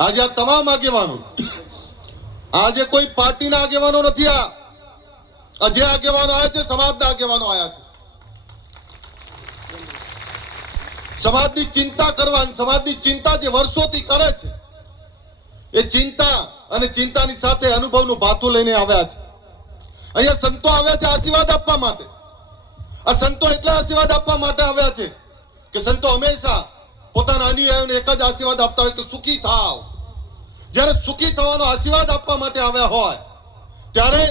આજે આ તમામ આગેવાનો, આજે કોઈ પાર્ટીના આગેવાનો નથી આ. જે આગેવાનો આવ્યા છે, સમાજના આગેવાનો આવ્યા છે. સમાજની ચિંતા કરવાની, સમાજની ચિંતા જે વર્ષોથી કરે છે, એ ચિંતા અને ચિંતાની સાથે અનુભવનું ભાથું લઈને આવ્યા છે. અહીંયા સંતો આવ્યા છે આશીર્વાદ આપવા માટે. આ સંતો એટલા આશીર્વાદ આપવા માટે આવ્યા છે કે સંતો હંમેશા પોતાના અનુયાયીઓને એક જ આશીર્વાદ આપતા હોય કે સુખી થાવ. જ્યારે સુખી થવાનો આશીર્વાદ આપવા માટે આવ્યા હોય, ત્યારે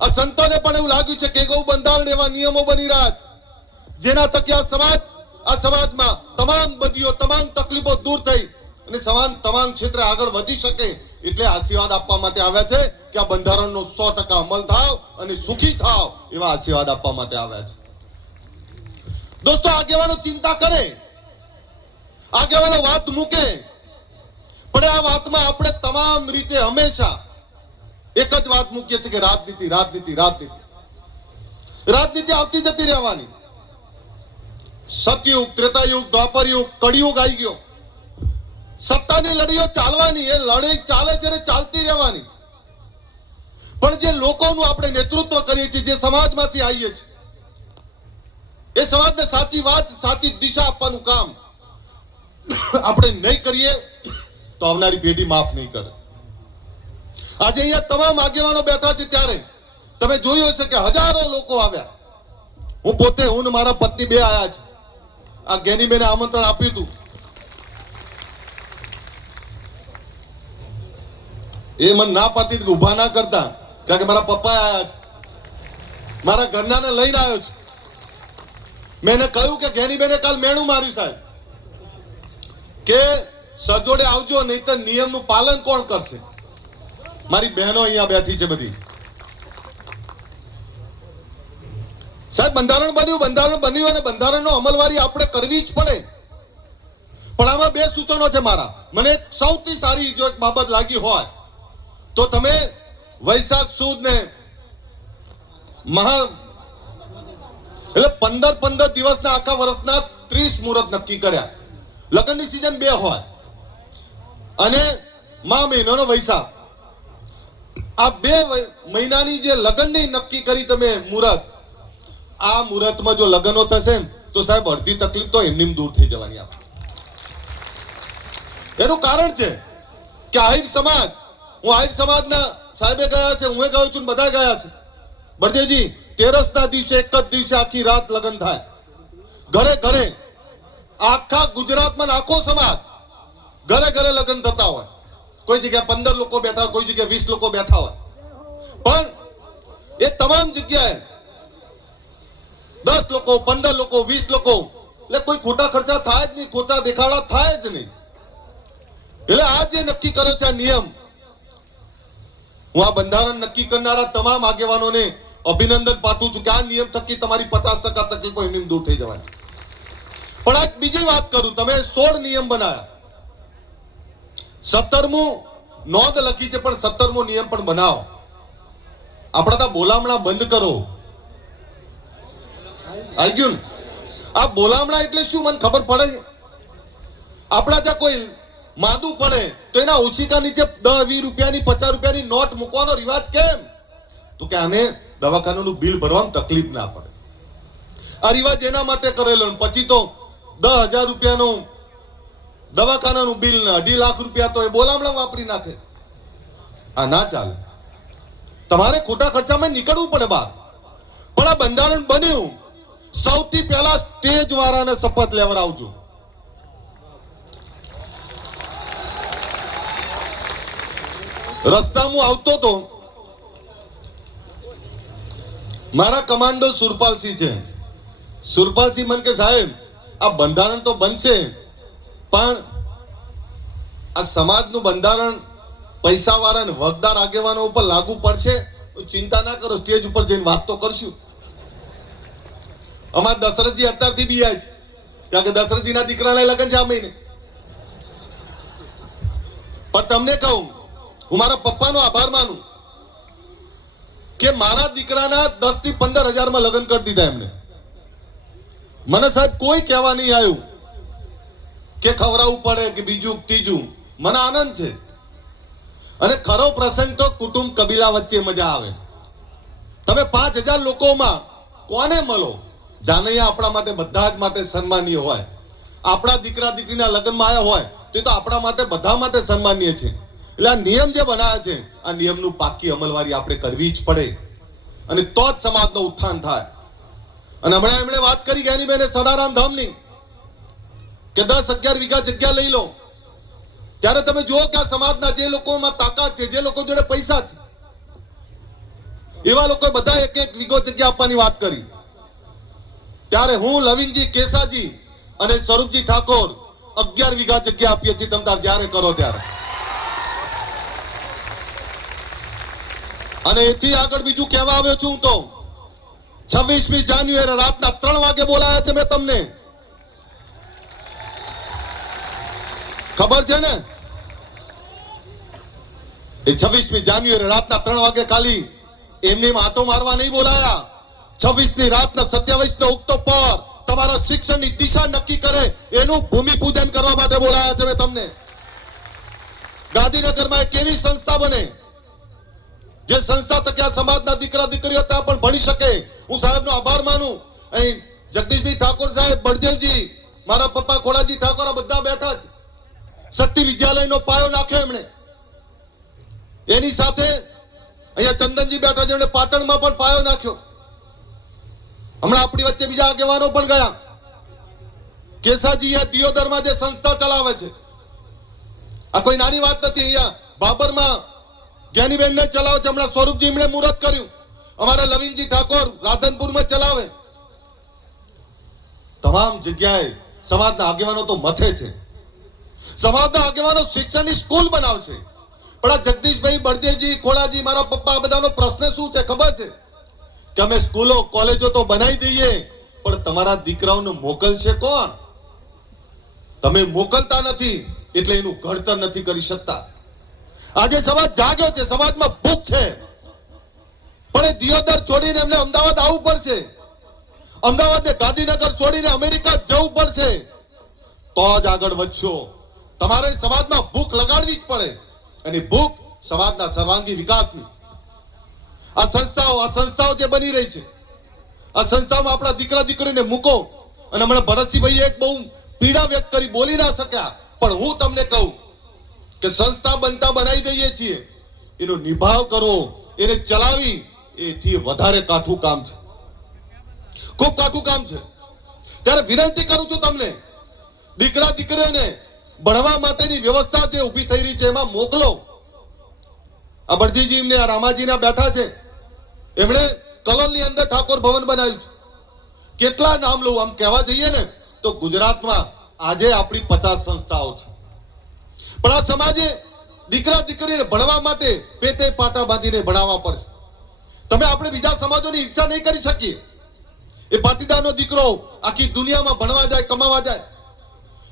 આ સંતોને પણ એવું લાગ્યું છે કે ગૌ બંધારણ એવા નિયમો બની રહ્યા છે જેના થકી આ સમાજ, આ સમાજમાં તમામ બદીઓ તમામ તકલીફો દૂર થઈ અને સમાન, તમામ ક્ષેત્રે આગળ વધી શકે એટલે આશીર્વાદ આપવા માટે આવ્યા છે કે આ બંધારણનો સો ટકા અમલ થાવ અને સુખી થાવ એવા આશીર્વાદ આપવા માટે આવ્યા છે. દોસ્તો, આગેવાનો ચિંતા કરે. આગેવાનો વાત મૂકે. પણ આ વાતમાં આપણે તમામ રીતે હંમેશા એક જ વાત મૂકીએ છીએ કે રાજનીતિ રાજનીતિ રાજનીતિ. રાજનીતિ આવતી જતી રહેવાની. સતયુગ, ત્રેતાયુગ, દ્વાપરયુગ, કળિયુગ આવી ગયો. સત્તાની લડીઓ ચાલવાની, એ લડાઈ ચાલે છે ચાલતી રહેવાની. પણ જે લોકોનું આપણે નેતૃત્વ કરીએ છીએ, જે સમાજમાંથી આવીએ છીએ, એ સમાજને સાચી વાત, સાચી દિશા આપણે નહીં કરીએ, તો આવનારી પેઢી માફ નહીં કરે. આજે અહીંયા તમામ આગેવાનો બેઠા છે ત્યારે તમે જોયું હશે કે હજારો લોકો આવ્યા. હું પોતે, હું મારા પત્ની બે આવ્યા છે. આ ગેનીબેને આમંત્રણ આપ્યું હતું. એ મને ના હતી ઊભા ના કરતા, કારણ કે મારા પપ્પા આવ્યા છે. મારા ઘરનાને લઈને આવ્યો છું. મેં કહ્યું કે ગેનીબેને કાલ મેણું માર્યું સાહેબ. કે સજોડે આવજો, નહીતર નિયમનું પાલન કોણ કરશે? મારી બહેનો અહીંયા બેઠી છે બધી. સાહેબ, બંધારણ બન્યું બંધારણ બન્યું અને બંધારણનો અમલવારી આપણે કરવી જ પડે. પણ આમાં બે સૂચનો છે મારા. મને સૌથી સારી જો એક બાબત લાગી હોય, તો તમે વૈશાખ સુદ ને મહા એટલે પંદર પંદર દિવસના આખા વર્ષના ત્રીસ મુહૂર્ત નક્કી કર્યા. લગ્નની સિઝન બે હોય. અને મા મહિનાનો વૈશાખ. આ બે મહિનાની જે લગ્નની નક્કી કરી તમે મુહૂર્ત, આ મુહૂર્તમાં જો લગ્નો થશે ને, તો સાહેબ અડધી તકલીફ તો એમની દૂર થઈ જવાની આપણે એનું કારણ છે કે આહિર સમાજ, હું આહિર સમાજના સાહેબે ગયા છે હું ગયો છું ને બધા ગયા છે. બળદેવજી તેરસના દિવસે, એક જ દિવસે આખી રાત લગ્ન થાય. ઘરે ઘરે આખા ગુજરાતમાં આખો સમાજ ઘરે ઘરે લગ્ન થતા હોય. કોઈ જગ્યાએ પંદર લોકો બેઠા હોય, કોઈ જગ્યાએ વીસ લોકો બેઠા હોય. પણ એ તમામ જગ્યાએ દસ લોકો, પંદર લોકો, વીસ લોકો, એટલે કોઈ ખોટા ખર્ચા થાય જ નહીં, ખોટા દેખાડા થાય જ નહીં. એટલે આ જે નક્કી કર્યો છે આ નિયમ, હું આ બંધારણ નક્કી કરનારા તમામ આગેવાનોને અભિનંદન પાઠવું છું કે આ નિયમ થકી તમારી પચાસ ટકા તકલીફો એમની દૂર થઈ જવાની. પણ એક બીજી વાત કરું, તમે સોળ નિયમ બનાવ્યા સત્તરમું નોંધ લખી છે, પણ સત્તરમો નિયમ પણ બનાવો. આપણા તો બોલામણા બંધ કરો. આવી આ બોલામણા એટલે શું, મને ખબર પડે આપણા ત્યાં કોઈ માદું પડે, તો એના ઓશિકા નીચે દસ, વીસ રૂપિયાની, પચાસ રૂપિયાની નોટ મૂકવાનો રિવાજ કેમ? તો કે આને દવાખાનાનું બિલ ભરવામાં તકલીફ ના પડે. આ રિવાજ એના માટે કરેલો પછી તો દસ હજાર રૂપિયાનું દવાખાનાનું બિલ ને અઢી લાખ રૂપિયા તો એ બોલામણા વાપરી નાખે. આ ના ચાલે. તમારે ખોટા ખર્ચામાં નીકળવું પડે બહાર. પણ આ બંધારણ બન્યું. સૌથી પહેલા સ્ટેજ વાળાને શપથ લેવડાવજો રસ્તામાં આવતો તો મારા કમાન્ડો સુરપાલસિંહ છે. સુરપાલસિંહ મને કે સાહેબ આ બંધારણ તો બનશે, પણ આ સમાજનું બંધારણ પૈસાવાળા ને વગદાર આગેવાનો ઉપર લાગુ પડશે ચિંતા ના કરો, સ્ટેજ ઉપર જઈને વાત તો કરશું. અમારા દશરથજી અત્યારથી બી છે. કારણ કે દશરથજીના દીકરાને લગ્ન છે આ મહિને. પણ તમને કહું, હું મારા પપ્પાનો આભાર માનું કે મારા દીકરાના દસથી પંદર હજારમાં લગ્ન કરી દીધા એમને. મને સાહેબ કોઈ કહેવા નહીં આવ્યું કે ખવડાવવું પડે કે બીજું ત્રીજું. મને આનંદ છે. અને ખરો પ્રસંગ તો કુટુંબ કબીલા વચ્ચે મજા આવે. તમે પાંચ હજાર લોકોમાં કોને મળો? જાનૈયા આપણા માટે બધા જ માટે સન્માનીય હોય. આપણા દીકરા દીકરીના લગ્નમાં આવ્યા હોય, તે તો આપણા માટે બધા માટે સન્માનીય છે. એટલે આ નિયમ જે બનાવ્યા છે, આ નિયમનું પાકી અમલવારી આપણે કરવી જ પડે. અને તો જ સમાજનો ઉત્થાન થાય. અને હમણાં એમણે વાત કરી જ્ઞાની બેને સદારામ ધામની કે દસ અગિયાર વીઘા જગ્યા લઈ લો. ત્યારે તમે જુઓ કે આ સમાજના જે લોકોમાં તાકાત છે, જે લોકો જોડે પૈસા છે, એવા લોકો બધા એક એક વીઘો જગ્યા આપવાની વાત કરી. ત્યારે હું લવિંગજી કેસાજી અને સ્વરૂપજી ઠાકોર અગિયાર વીઘા જગ્યા આપીએ છીએ તમતાર જ્યારે કરો ત્યારે. અને એથી આગળ બીજું કહેવા આવ્યો છું તો છવ્વીસમી જાન્યુઆરી રાતના ત્રણ વાગે બોલાયા છે મેં તમને. ખબર છે ને? એ છવ્વીસમી જાન્યુઆરી રાતના ત્રણ વાગે ખાલી એમની એમ આટો મારવા નહીં બોલાયા. છવ્વીસની રાતના સત્યાવીસ નો પર તમારા શિક્ષણની દિશા નક્કી કરે એનું ભૂમિ પૂજન કરવા માટે બોલાયા છે મેં તમને. ગાંધીનગરમાં કેવી સંસ્થા બને જે સંસ્થા થકી આ સમાજના દીકરા દીકરીઓ ત્યાં પણ ભણી શકે? હું સાહેબનો આભાર માનું. અહીં જગદીશભાઈ ઠાકોર સાહેબ, બળદેવજી, મારા પપ્પા ખોડાજી ઠાકોર, આ બધા બેઠા છે શક્તિ વિદ્યાલયનો પાયો નાખ્યો એમણે. એની સાથે અહીંયા ચંદનજી બેઠા છે, એમણે પાટણમાં પણ પાયો નાખ્યો. હમણાં આપણી વચ્ચે બીજા આગેવાનો પણ ગયા. કેસાજી અહીંયા દિયોદરમાં જે સંસ્થા ચલાવે છે. આ કોઈ નાની વાત નથી, અહીંયા બાબરમાં જ્ઞાનીબેન ને ચલાવે છે. હમણાં સ્વરૂપજી એમણે મુહૂર્ત કર્યું. અમારા લવિનજી ઠાકોર રાધનપુરમાં ચલાવે. તમામ જગ્યાએ સમાજના આગેવાનો તો મથે છે. સમાજના આગેવાનો શિક્ષણની સ્કૂલ બનાવશે. પણ આ જગદીશભાઈ બળદેવજી, ખોડાજી, મારા પપ્પા બધાનો પ્રશ્ન શું છે ખબર છે? કે અમે સ્કૂલો, કોલેજો તો બનાવી દઈએ, પણ તમારા દીકરાઓને મોકલશે કોણ? તમે મોકલતા નથી, એટલે એનું ઘડતર નથી કરી શકતા. આજે સમાજ જાગ્યો છે, સમાજમાં ભૂખ છે. પણ એ દિયોદર છોડીને એમને અમદાવાદ આવવું પડશે. અમદાવાદ ને ગાંધીનગર છોડીને અમેરિકા જવું પડશે. તો જ આગળ વધશો. તમારે સમાજમાં ભૂખ લગાડવી જ પડે. અને ભૂખ સમાજના સર્વાંગી વિકાસની. આ સંસ્થાઓ આ સંસ્થાઓ જે બની રહી છે. આ સંસ્થામાં આપણા દીકરા દીકરીને મૂકો. અને હમણાં ભરતસિંહભાઈએ એક બહુ પીડા વ્યક્ત કરી, બોલી ના શક્યા. પણ હું તમને કહું કે સંસ્થા બનતા બનાવી દઈએ છીએ. એનો નિભાવ કરો, એને ચલાવી, એથી વધારે કાઠું કામ છે. ખૂબ કાઠું કામ છે. ત્યારે વિનંતી કરું છું તમને, દીકરા દીકરીઓને ભણવા માટેની વ્યવસ્થા જે ઊભી થઈ રહી છે, એમાં મોકલો. આ એમને, આ રામાજીના બેઠા છે. એમણે કલોલની અંદર ઠાકોર ભવન બનાવ્યું કેટલા નામ લઉં? આમ કહેવા જઈએ ને, તો ગુજરાતમાં આજે આપણી પચાસ સંસ્થાઓ છે. પણ આ સમાજે દીકરા દીકરીને ભણવા માટે પેટે પાટા બાંધીને ભણાવવા પડશે. તમે આપણે બીજા સમાજોની ઈચ્છા નહીં કરી શકીએ. એ પાટીદારનો દીકરો આખી દુનિયામાં ભણવા જાય, કમાવા જાય.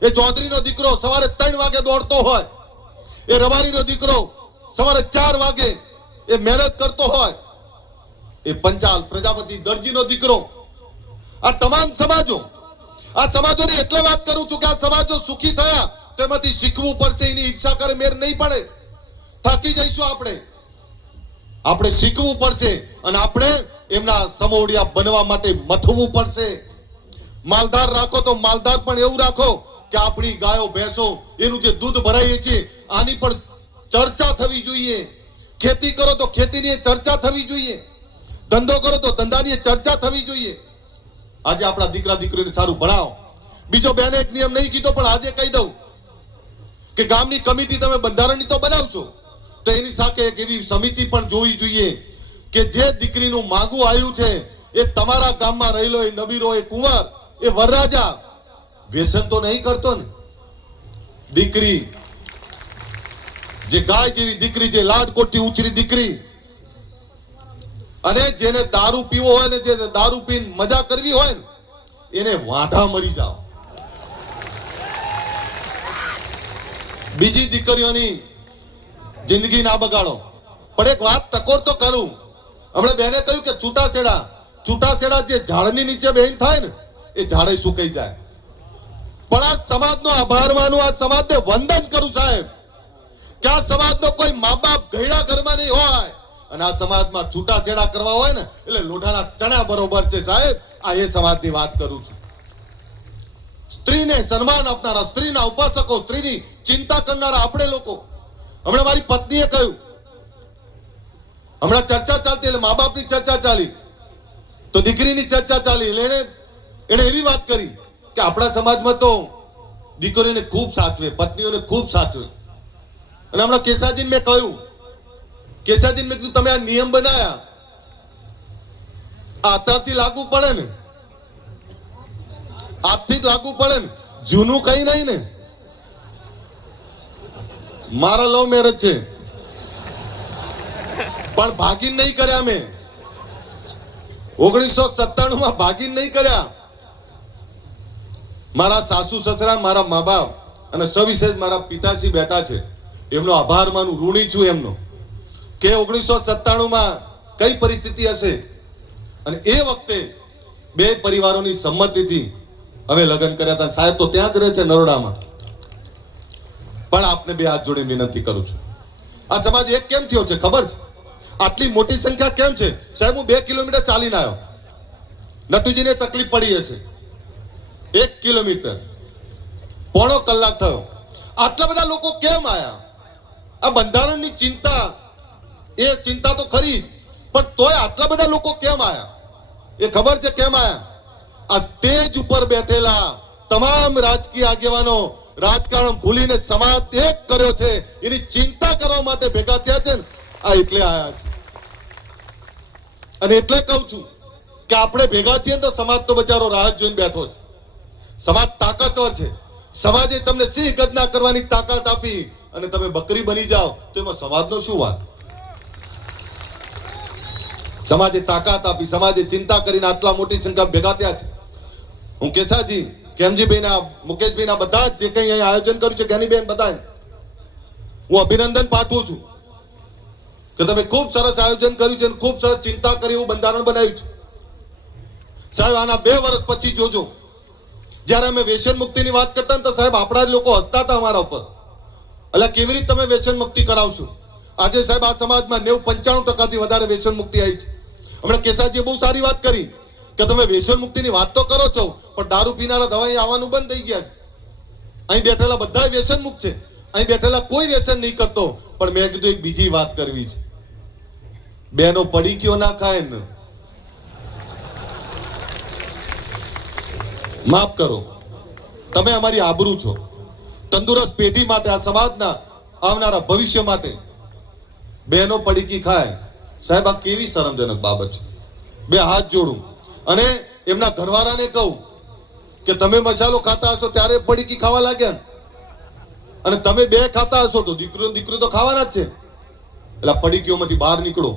એ ચૌધરીનો દીકરો સવારે ત્રણ વાગે દોડતો હોય. એ રવારીનો દીકરો સવારે ચાર વાગે એ મહેનત કરતો હોય. એ પંચાલ પ્રજાપતિ દરજીનો દીકરો. આ તમામ સમાજો, આ સમાજોની એટલે વાત કરું છું કે આ સમાજો સુખી થયા તો એમાંથી શીખવું પડશે, એની ઈચ્છા કરે, મેર નહીં પડે. થાકી જઈશું આપણે. આપણે શીખવું પડશે અને આપણે એમના સમોડિયા બનવા માટે મથવું પડશે. માલધાર રાખો તો માલધાર પણ એવું રાખો કે આપણી ગાયો, ભેંસો, એનું જે દૂધ ભરાઈએ છીએ, આની પણ ચર્ચા થવી જોઈએ. ખેતી કરો તો ખેતીની ચર્ચા થવી જોઈએ. ધંધો કરો તો ધંધાની ચર્ચા થવી જોઈએ. આજે આપણા દીકરા દીકરીને સારું ભણાવો. બીજો બેને એક નિયમ નહીં કીધો, પણ આજે કહી દઉં. કે ગામની કમિટી તમે બંધારણની તો બનાવશો. તો એની સાથે એક એવી સમિતિ પણ જોવી જોઈએ કે જે દીકરીનું માગું આવ્યું છે, એ તમારા ગામમાં રહેલો એ નબીરો, એ કુંવર, એ વરરાજા વ્યસન તો નહીં કરતો ને. દીકરી, જે ગાય જેવી દીકરી, જે લાડકોટથી ઉછરી દીકરી, અને જેને દારૂ પીવો હોય ને જે દારૂ પીને મજા કરવી હોય ને, એને વાંધા મરી જાઓ. બીજી દીકરીઓની જિંદગી ના બગાડો. પણ એક વાત ટકોર તો કરું. હમણાં બેને કહ્યું કે છૂટાછેડા છૂટાછેડા જે ઝાડની નીચે બેન થાય ને, એ ઝાડે સુકાઈ જાય. પણ આ સમાજનો આભાર માનું, આ સમાજને વંદન કરું સાહેબ. કે આ સમાજનો કોઈ મા બાપ ગયડા ઘરમાં નહીં હોય. અને આ સમાજમાં છૂટાછેડા કરવા હોય ને, એટલે લોઢાના ચણા બરોબર છે સાહેબ. આ એ સમાજની વાત કરું છું. સ્ત્રીને સન્માન આપનારા, સ્ત્રીના ઉપાસકો, સ્ત્રીની ચિંતા કરનારા આપણે લોકો. હમણાં મારી પત્નીએ કહ્યું, હમણાં ચર્ચા ચાલતી એટલે મા બાપની ચર્ચા ચાલી, તો દીકરીની ચર્ચા ચાલી એટલે એણે એણે એવી વાત કરી કે આપણા સમાજમાં તો દીકરીઓને ખૂબ સાચવે, પત્નીઓને ખૂબ સાચવે. અને હમણાં કેસાજીને મેં કહ્યું, કેસાજીને મેં કીધું, તમે આ નિયમ બનાયા. આ અત્યારથી લાગુ પડે ને આજથી જ લાગુ પડે ને. જૂનું કઈ નહીં ને. મારા લવ મેરેજ છે. પણ ભાગીન નહીં કર્યા મેં. ઓગણીસો સત્તાણું માં ભાગીન નહીં કર્યા. મારા સાસુ સસરા, મારા મા બાપ અને સવિશેષ મારા પિતાશ્રી બેઠા છે. એમનો આભાર માનું, ઋણી છું એમનો. કે ઓગણીસો સત્તાણું માં કઈ પરિસ્થિતિ હશે? અને એ વખતે બે પરિવારોની સંમતિથી અમે લગ્ન કર્યા હતા. સાહેબ તો ત્યાં જ રહે છે નરોડામાં. પણ આપને બે હાથ જોડી વિનંતી કરું છું. આ સમાજ એક કેમ થયો છે ખબર છે? આટલી મોટી સંખ્યા કેમ છે? સાહેબ, હું બે કિલોમીટર ચાલીને આવ્યો. નટુજીને તકલીફ પડી હશે. એક કિલોમીટર. પોણો કલાક થયો. આટલા બધા લોકો કેમ આયા? આ બંધારણની ચિંતા. એ ચિંતા તો ખરી, પણ તોય આટલા બધા લોકો કેમ આયા? એ ખબર છે કેમ આયા? આ સ્ટેજ ઉપર બેઠેલા તમામ રાજકીય આગેવાનો રાજકારણ ભૂલીને સમાજ એક કર્યો છે, એની ચિંતા કરવા માટે ભેગા થયા છે આ એટલે આયા છે. અને એટલે કહું છું કે આપણે ભેગા છીએ તો સમાજ તો બચારો રાહ જોઈને બેઠો છે. સમાજ તાકાતવર છે. સમાજે તમને સિંહ ગદના કરવાની તાકાત આપી અને તમે બકરી બની જાઓ, તો એમાં સમાજનો શું વાત? સમાજે તાકાત આપી, સમાજે ચિંતા કરીને આટલા મોટી સંખ્યા ભેગા થયા છે. હું કેસાજી કેમજીભાઈ ના મુકેશભાઈ ના બધા જ કંઈ અહીં આયોજન કર્યું છે જ્ઞાનીબેન બધા હું અભિનંદન પાઠવું છું કે તમે ખૂબ સરસ આયોજન કર્યું છે અને ખૂબ સરસ ચિંતા કરી એવું બંધારણ બનાવ્યું છે. સાહેબ, આના બે વર્ષ પછી જોજો. જ્યારે અમે વ્યસન મુક્તિની વાત કરતા ને તો સાહેબ, આપણા જ લોકો હસતા હતા અમારા ઉપર. એટલે કેવી રીતે તમે વ્યસન મુક્તિ કરાવશો? આજે સાહેબ આ સમાજમાં નેવું પંચાણું ટકાથી વધારે વ્યસન મુક્તિ આવી છે. હમણાં કેસાજીએ બહુ સારી વાત કરી કે તમે વ્યસન મુક્તિની વાત તો કરો છો, પણ દારૂ પીનારા દવાઈ આવવાનું બંધ થઈ ગયા અહીં બેઠેલા બધા વ્યસન મુક્ત છે. અહીં બેઠેલા કોઈ વ્યસન નહીં કરતો, પણ મેં કીધું એક બીજી વાત કરવી છે. બેનો પડી કયો ના ખાય ને? માફ કરો. તમે અમારી આબરૂ છો. તંદુરસ્ત પેઢી માટે આ સમાજના આવનારા ભવિષ્ય માટે બહેનો પડીકી ખાય. સાહેબ, આ કેવી શરમજનક બાબત છે? બે હાથ જોડું. અને એમના ઘરવાળાને કહું કે તમે મસાલો ખાતા હશો ત્યારે પડીકી ખાવા લાગ્યા અને તમે બે ખાતા હશો તો દીકરો દીકરી તો ખાવાના જ છે. એટલે પડીકીઓમાંથી બહાર નીકળો.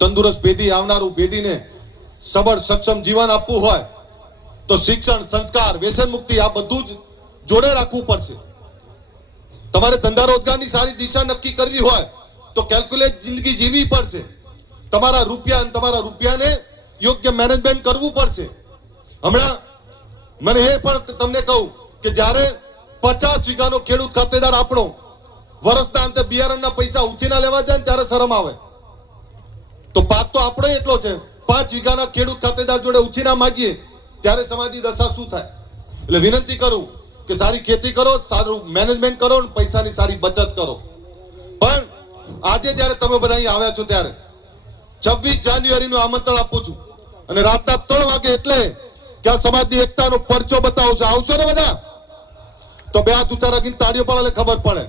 તંદુરસ્ત પેઢી આવનારું પેઢીને સબળ, સક્ષમ જીવન આપવું હોય તો શિક્ષણ, સંસ્કાર, વ્યસન મુક્તિ આ બધું જ જોડે રાખવું પડશે. તમારે ધંધા રોજગારની સારી દિશા નક્કી કરવી હોય તો કેલ્ક્યુલેટ જિંદગી જીવવી પડશે. તમારા રૂપિયા તમારા રૂપિયાને યોગ્ય મેનેજમેન્ટ કરવું પડશે. હમણાં મને એ પણ તમને કહું કે જ્યારે પચાસ વીઘાનો ખેડૂત ખાતેદાર આપણો વર્ષના અંતે બિયારણના પૈસા ઉછીના લેવા જાય ને ત્યારે શરમ આવે. તો પાક તો આપણો એટલો છે. પાંચ વીઘાના ખેડૂત ખાતેદાર જોડે ઉછીના માગીએ ત્યારે સમાજની દશા શું થાય? એટલે વિનંતી કરું કે સારી ખેતી કરો, સારું મેનેજમેન્ટ કરો અને પૈસાની સારી બચત કરો. આજે જ્યારે તમે બધા અહીં આવ્યા છો ત્યારે છવ્વીસ જાન્યુઆરીનું આમંત્રણ આપું છું. અને રાતના ત્રણ વાગે એટલે કે આ સમાજની એકતાનો પરચો બતાવો છો. આવશો ને બધા? તો બે હાથ ઊંચા રાખીને તાળીઓ પડે ખબર પડે.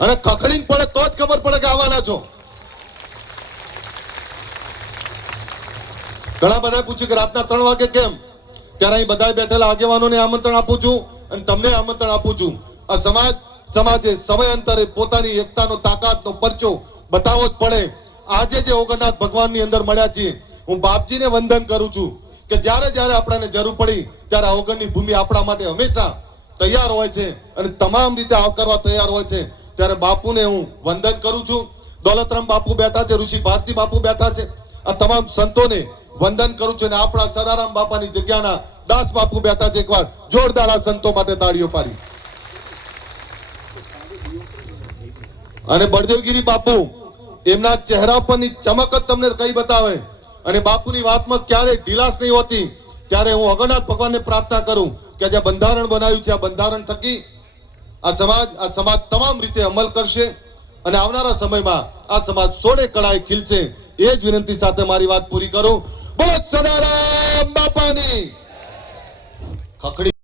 અને ખખડીને પડે તો જ ખબર પડે કે આવવાના છો. ઘણા બધા પૂછ્યું કે રાતના ત્રણ વાગે કેમ? ત્યારે અહીં બધા બેઠેલા આગેવાનોને આમંત્રણ આપું છું અને તમને આમંત્રણ આપું છું. આ સમાજ સમાજે સમયાંતરે પોતાની એકતાનો તાકાતનો પરચો બતાવવો જ પડે. આજે જે ઓગણનાથ ભગવાનની અંદર મળ્યા છીએ, હું બાપજીને વંદન કરું છું કે જ્યારે જ્યારે આપણને જરૂર પડી, ત્યારે ઓગણની ભૂમિ આપણા માટે હંમેશા તૈયાર હોય છે અને તમામ રીતે આવકારવા તૈયાર હોય છે. ત્યારે બાપુને હું વંદન કરું છું. દોલતરામ બાપુ બેઠા છે, ઋષિ ભારતી બાપુ બેઠા છે. આ તમામ સંતોને વંદન કરું છું અને આપણા સદારામ બાપાની જગ્યાના દાસ બાપુ બેઠા છે એકવાર જોરદાર આ સંતો માટે તાળીઓ પાડી. અને બળદેવગીરી બાપુ, એમના ચહેરા પરની ચમક જ તમને કઈ બતાવે? અને બાપુની વાતમાં ક્યારેય ઢીલાસ નહીં હોતી, ત્યારે હું અગણનાથ ભગવાનને પ્રાર્થના કરું કે જે બંધારણ બનાવ્યું છે, આ બંધારણ થકી આ સમાજ આ સમાજ તમામ રીતે અમલ કરશે અને આવનારા સમયમાં આ સમાજ સોળે કળાએ ખીલશે. એ જ વિનંતી સાથે મારી વાત પૂરી કરું. બોલો સદારામ બાપાની. ખખડી